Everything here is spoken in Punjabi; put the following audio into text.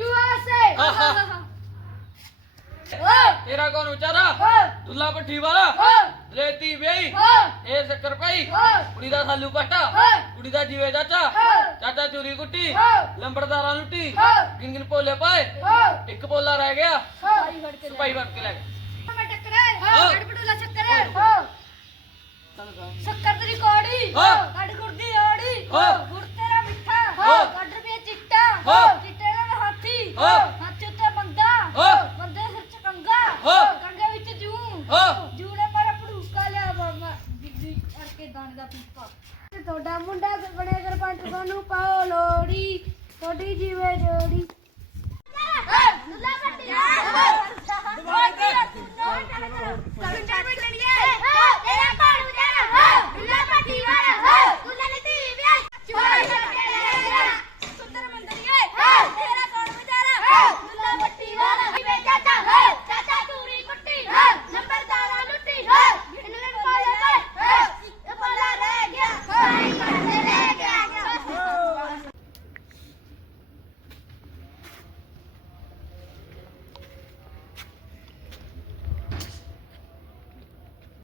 USA. ਤੇਰਾ ਕੌਣ ਵਿਚਾਰਾ? ਦੁੱਲਾ ਪੱਠੀ ਵਾਲਾ? ਰੇਤੀ ਵੇਈ? ਇਹ ਸ਼ੱਕਰ ਪਾਈ? ਕੁੜੀ ਦਾ ਸਾਲੂ ਪੱਟਾ ਕੁੜੀ ਦਾ ਜੀਵੇ ਚਾਚਾ? ਚਾਚਾ ਚੂਰੀ ਕੁੱਟੀ? ਲੰਬੜਦਾਰਾਂ ਲੁੱਟੀ? ਗਿਣ ਗਿਣ ਭੋਲੇ ਪਾਏ? ਇੱਕ ਭੋਲਾ ਰਹਿ ਗਿਆ। ਸੁਪਾਈ ਵੜ ਕੇ ਲੈ ਗਿਆ। ਹਾਂ। ਸ਼ੱਕਰ ਤੇਰੀ ਕੋੜੀ। ਹਾਂ। ਕੱਢ ਕੁੜਦੀ ਓੜੀ ਹਾਂ। ਹਾਂ। ਹਾਥੀ ਉੱਤੇ ਬੰਦਾ ਹਾਂ। ਬੰਦੇ ਸਿਰ ਚ ਕੰਗਾ ਹਾਂ। ਕੰਗੇ ਵਿੱਚ ਜੂ ਹਾਂ। ਜੂ ਨੇ ਮਾਰਾ ਪੜੂਕਾ ਲਿਆ ਬਾਬਾ ਬਿੱਲੀ ਕਰਕੇ ਦਾਣੇ ਦਾ ਪੀਪਾ ਤੇ ਤੁਹਾਡਾ ਮੁੰਡਾ ਬਣੇ ਸਰਪੰਚ ਤੁਹਾਨੂੰ ਪਾਓ ਲੋੜੀ ਤੁਹਾਡੀ ਜੀਵੇ ਜੋੜੀ